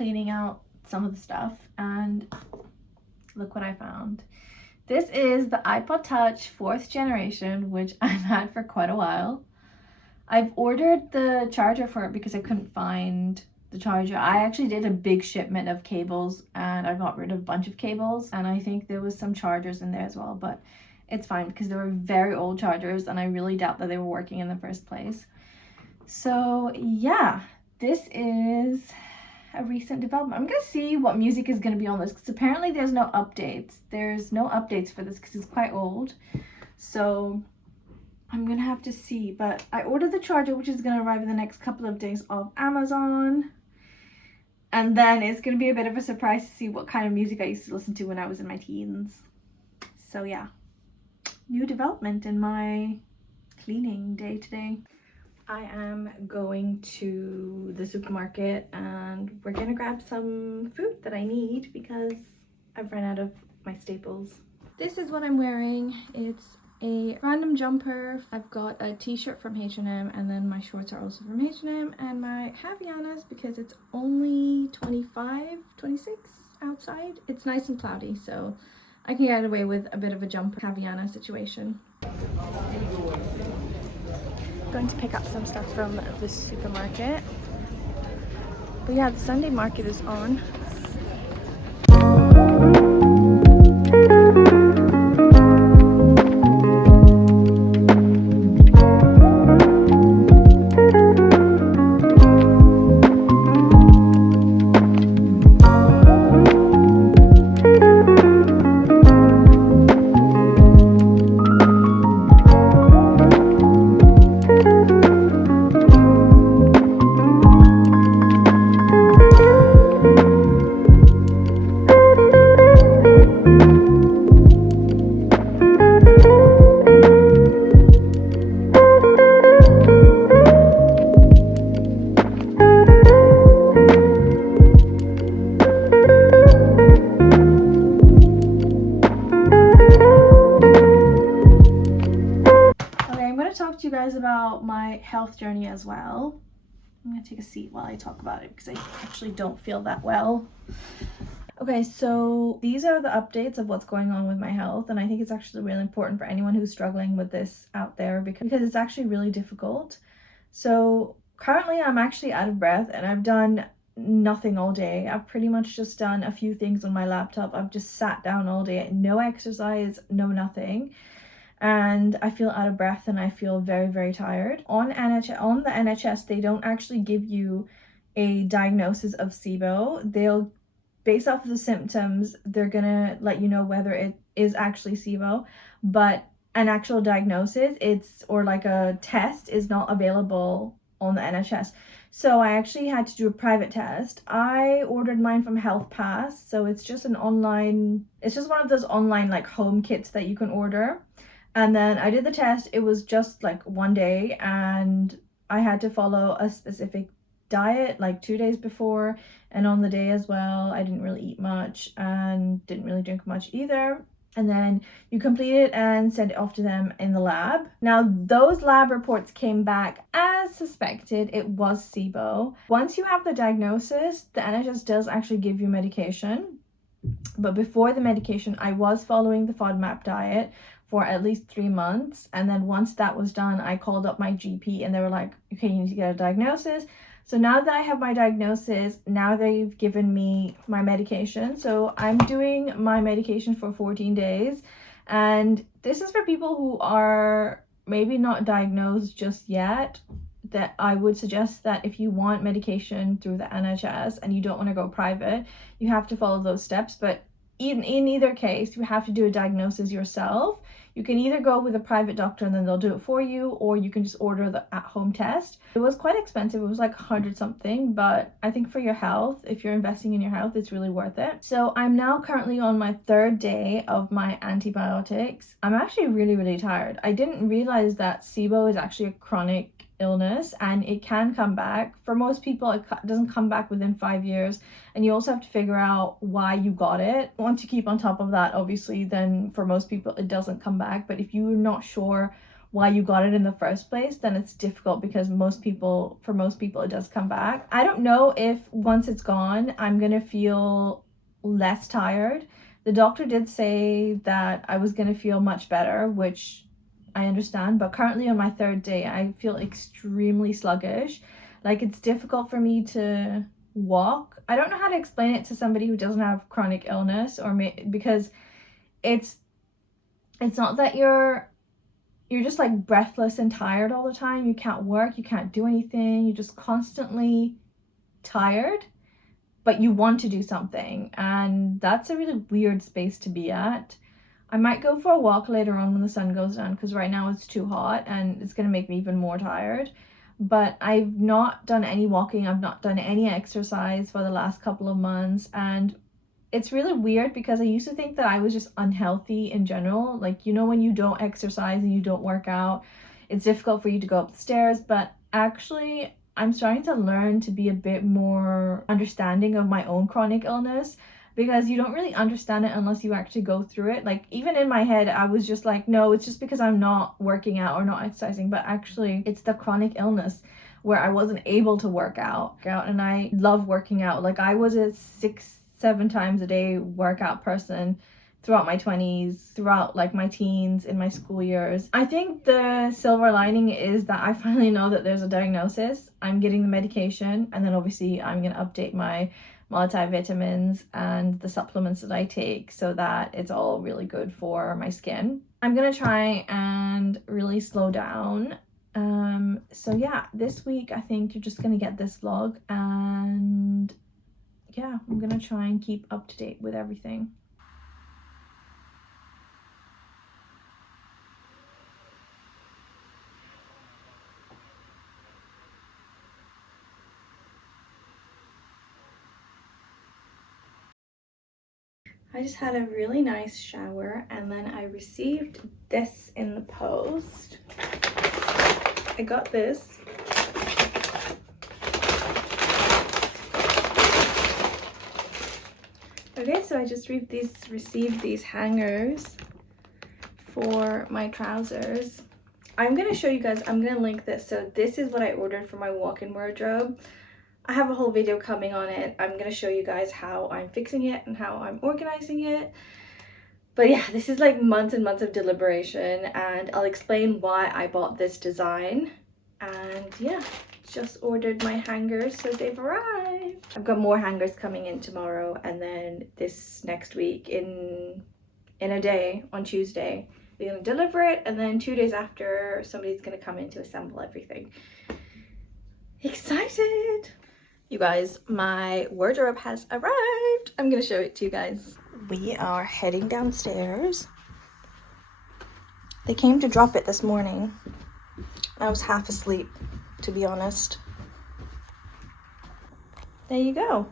cleaning out some of the stuff and look what I found. This is the iPod Touch 4th generation, which I've had for quite a while. I've ordered the charger for it because I couldn't find the charger. I actually did a big shipment of cables and I got rid of a bunch of cables, and I think there was some chargers in there as well, but it's fine because they were very old chargers and I really doubt that they were working in the first place. So yeah, this is a recent development. I'm gonna see what music is gonna be on this because apparently there's no updates. There's no updates for this because it's quite old. So I'm gonna have to see, but I ordered the charger, which is gonna arrive in the next couple of days off Amazon. And then it's gonna be a bit of a surprise to see what kind of music I used to listen to when I was in my teens. So yeah, new development in my cleaning day today. I am going to the supermarket and we're gonna grab some food that I need because I've run out of my staples. This is what I'm wearing. It's a random jumper. I've got a t-shirt from H&M and then my shorts are also from H&M, and my Havaianas because it's only 25, 26 outside. It's nice and cloudy, so I can get away with a bit of a jumper Havaiana situation. Going to pick up some stuff from the supermarket. But yeah, the Sunday market is on. To you guys about my health journey as well. I'm gonna take a seat while I talk about it because I actually don't feel that well. Okay, so these are the updates of what's going on with my health, and I think it's actually really important for anyone who's struggling with this out there because it's actually really difficult. So currently I'm actually out of breath and I've done nothing all day. I've pretty much just done a few things on my laptop. I've just sat down all day, no exercise, no nothing. And I feel out of breath and I feel very, very tired. On the NHS, they don't actually give you a diagnosis of SIBO. They'll, based off of the symptoms, they're gonna let you know whether it is actually SIBO, but an actual diagnosis, or like a test, is not available on the NHS. So I actually had to do a private test. I ordered mine from Health Pass, so it's just one of those online like home kits that you can order. And then I did the test. It was just like one day and I had to follow a specific diet like 2 days before and on the day as well. I didn't really eat much and didn't really drink much either. And then you complete it and send it off to them in the lab. Now those lab reports came back as suspected. It was SIBO. Once you have the diagnosis, the NHS does actually give you medication. But before the medication, I was following the FODMAP diet for at least 3 months. And then once that was done, I called up my GP and they were like, okay, you need to get a diagnosis. So now that I have my diagnosis, now they've given me my medication. So I'm doing my medication for 14 days. And this is for people who are maybe not diagnosed just yet. That I would suggest that if you want medication through the NHS and you don't want to go private, you have to follow those steps. But in either case, you have to do a diagnosis yourself. You can either go with a private doctor and then they'll do it for you, or you can just order the at-home test. It was quite expensive. It was like 100 something, but I think for your health, if you're investing in your health, it's really worth it. So I'm now currently on my 3rd day of my antibiotics. I'm actually really, really tired. I didn't realize that SIBO is actually a chronic illness and it can come back. For most people, it doesn't come back within 5 years, and you also have to figure out why you got it. Once you keep on top of that, obviously, then for most people it doesn't come back. But if you're not sure why you got it in the first place, then it's difficult because for most people, it does come back. I don't know if once it's gone, I'm gonna feel less tired. The doctor did say that I was gonna feel much better, which I understand, but currently on my third day, I feel extremely sluggish. Like, it's difficult for me to walk. I don't know how to explain it to somebody who doesn't have chronic illness, because it's not that you're just like breathless and tired all the time. You can't work, you can't do anything, you're just constantly tired, but you want to do something, and that's a really weird space to be at. I might go for a walk later on when the sun goes down, because right now it's too hot and it's going to make me even more tired. But I've not done any walking, I've not done any exercise for the last couple of months, and it's really weird because I used to think that I was just unhealthy in general. Like, you know, when you don't exercise and you don't work out, it's difficult for you to go up the stairs. But actually, I'm starting to learn to be a bit more understanding of my own chronic illness, because you don't really understand it unless you actually go through it. Like, even in my head, I was just like, no, it's just because I'm not working out or not exercising. But actually, it's the chronic illness where I wasn't able to work out. And I love working out. Like, I was a 6-7 times a day workout person throughout my 20s, throughout like my teens, in my school years. I think the silver lining is that I finally know that there's a diagnosis. I'm getting the medication, and then obviously I'm going to update my multivitamins and the supplements that I take so that it's all really good for my skin. I'm going to try and really slow down. So yeah, this week I think you're just going to get this vlog, and yeah, I'm gonna try and keep up to date with everything. I just had a really nice shower, and then I received this in the post. I got this. Okay, so I just received these hangers for my trousers. I'm gonna show you guys, I'm gonna link this. So this is what I ordered for my walk-in wardrobe. I have a whole video coming on it. I'm gonna show you guys how I'm fixing it and how I'm organizing it. But yeah, this is like months and months of deliberation, and I'll explain why I bought this design. And yeah, just ordered my hangers, so they've arrived. I've got more hangers coming in tomorrow, and then this next week in a day on Tuesday they're gonna deliver it, and then 2 days after somebody's gonna come in to assemble everything. Excited! You guys, my wardrobe has arrived. I'm gonna show it to you guys. We are heading downstairs. They came to drop it this morning. I was half asleep, to be honest. There you go.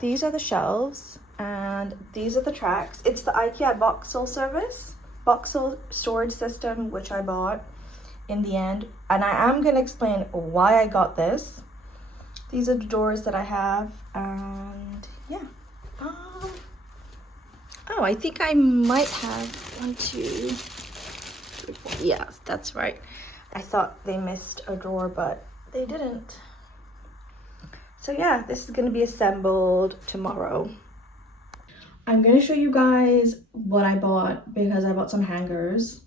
These are the shelves, and these are the tracks. It's the IKEA Boxel storage system, which I bought in the end. And I am gonna explain why I got this. These are the doors that I have, and yeah. Oh, I think I might have 1, 2, 3, 4. Yeah, that's right. I thought they missed a drawer, but they didn't. So yeah, this is gonna be assembled tomorrow. I'm gonna show you guys what I bought, because I bought some hangers.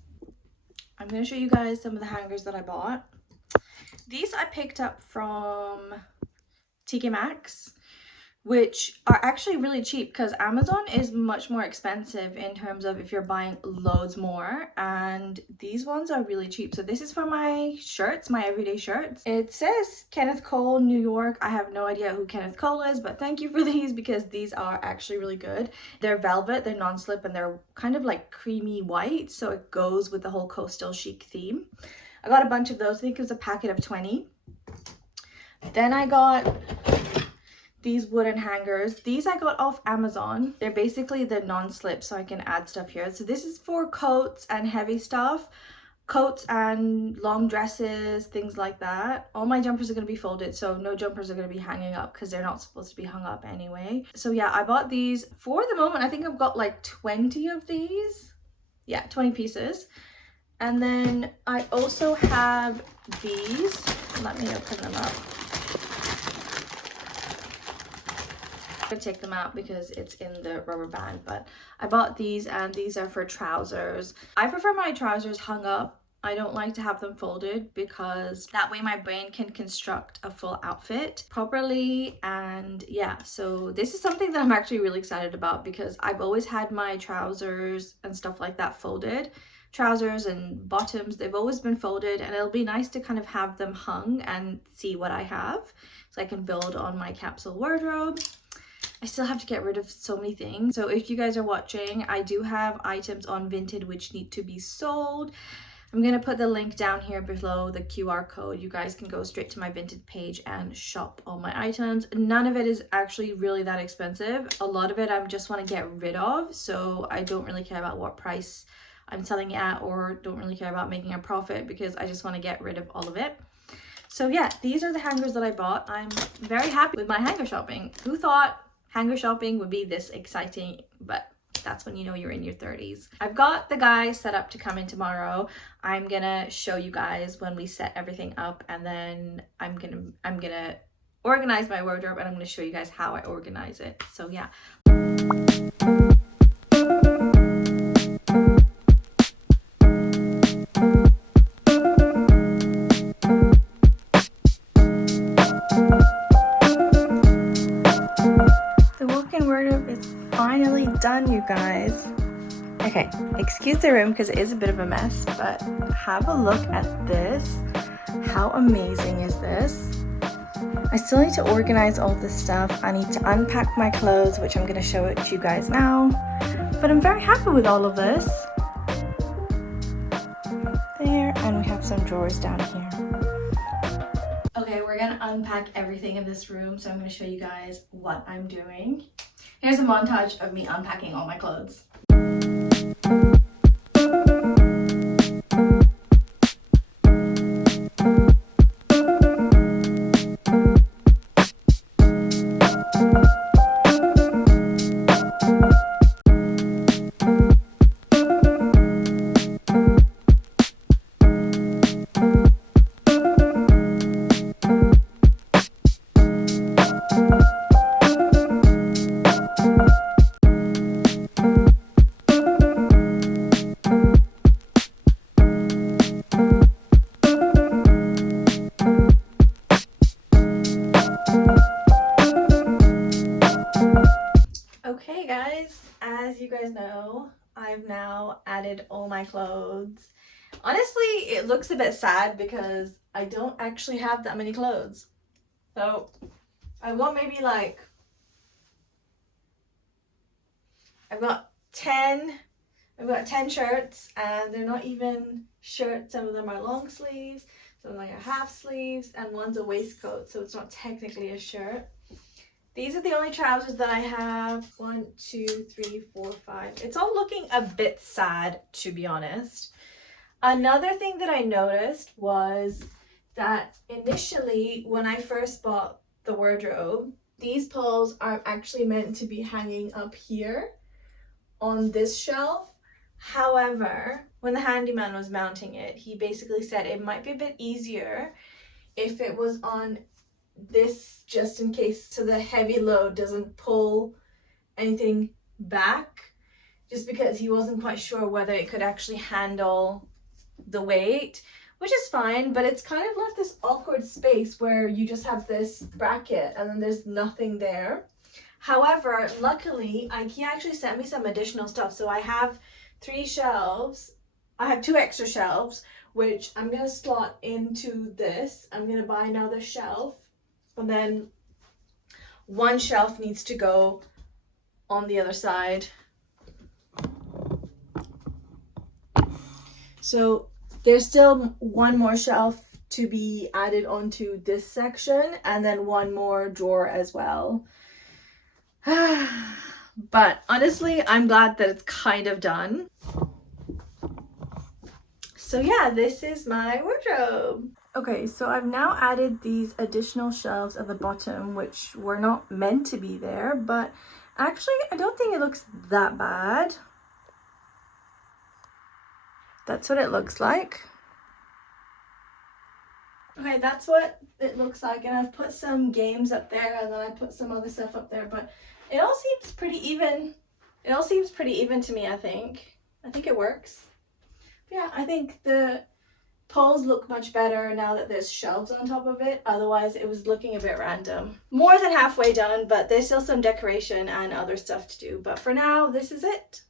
I'm gonna show you guys some of the hangers that I bought. These I picked up from teamaxam, which are actually really cheap, because Amazon is much more expensive in terms of if you're buying loads more, and these ones are really cheap. So this is for my shirts, my everyday shirts. It says Kenneth Cole, New York. I have no idea who Kenneth Cole is, but thank you for these, because these are actually really good. They're velvet, they're non-slip, and they're kind of like creamy white, so it goes with the whole coastal chic theme. I got a bunch of those. I think it was a packet of 20. Then I got these wooden hangers. These I got off Amazon. They're basically the non-slip, so I can add stuff here. So this is for coats and heavy stuff, coats and long dresses, things like that. All my jumpers are going to be folded, so no jumpers are going to be hanging up, because they're not supposed to be hung up anyway. So yeah, I bought these. For the moment, I think I've got like 20 of these. Yeah, 20 pieces. And then I also have these. Let me open them up. I'm gonna take them out because it's in the rubber band, but I bought these, and these are for trousers. I prefer my trousers hung up. I don't like to have them folded because that way my brain can construct a full outfit properly. And yeah, so this is something that I'm actually really excited about because I've always had my trousers and stuff like that folded. Trousers and bottoms, they've always been folded, and it'll be nice to kind of have them hung and see what I have so I can build on my capsule wardrobe. I still have to get rid of so many things. So if you guys are watching, I do have items on Vinted which need to be sold. I'm going to put the link down here below, the QR code. You guys can go straight to my Vinted page and shop all my items. None of it is actually really that expensive. A lot of it I just want to get rid of. So I don't really care about what price I'm selling it at, or don't really care about making a profit, because I just want to get rid of all of it. So yeah, these are the hangers that I bought. I'm very happy with my hanger shopping. Who thought hanger shopping would be this exciting? But that's when you know you're in your 30s. I've got the guy set up to come in tomorrow. I'm gonna show you guys when we set everything up, and then I'm gonna organize my wardrobe, and I'm gonna show you guys how I organize it. So yeah. Finally done, you guys. Okay, excuse the room because it is a bit of a mess, but have a look at this. How amazing is this? I still need to organize all this stuff. I need to unpack my clothes, which I'm going to show it to you guys now. But I'm very happy with all of this. There, and we have some drawers down here. Okay, we're going to unpack everything in this room, so I'm going to show you guys what I'm doing. Here's a montage of me unpacking all my clothes. Okay guys, as you guys know, I've now added all my clothes. Honestly, it looks a bit sad because I don't actually have that many clothes. So I've got maybe like, I've got 10 shirts, and they're not even shirts. Some of them are long sleeves, some of them are half sleeves, and one's a waistcoat, so it's not technically a shirt. These are the only trousers that I have. 1, 2, 3, 4, 5. It's all looking a bit sad, to be honest. Another thing that I noticed was that initially when I first bought the wardrobe, these poles are actually meant to be hanging up here on this shelf. However, when the handyman was mounting it, he basically said it might be a bit easier if it was on this, just in case, so the heavy load doesn't pull anything back, just because he wasn't quite sure whether it could actually handle the weight, which is fine, but it's kind of left this awkward space where you just have this bracket and then there's nothing there. However, luckily IKEA actually sent me some additional stuff, so I have 3 shelves. I have 2 extra shelves, which I'm gonna slot into this. I'm gonna buy another shelf, and then one shelf needs to go on the other side. So there's still one more shelf to be added onto this section, and then one more drawer as well. But honestly, I'm glad that it's kind of done. So yeah, this is my wardrobe. Okay, so I've now added these additional shelves at the bottom, which were not meant to be there, but actually I don't think it looks that bad. that's what it looks like. Okay, that's what it looks like, and I've put some games up there, and then I put some other stuff up there, but it all seems pretty even. It all seems pretty even to me, I think. I think it works. Yeah, I think the poles look much better now that there's shelves on top of it. Otherwise, it was looking a bit random. More than halfway done, but there's still some decoration and other stuff to do. But for now, this is it.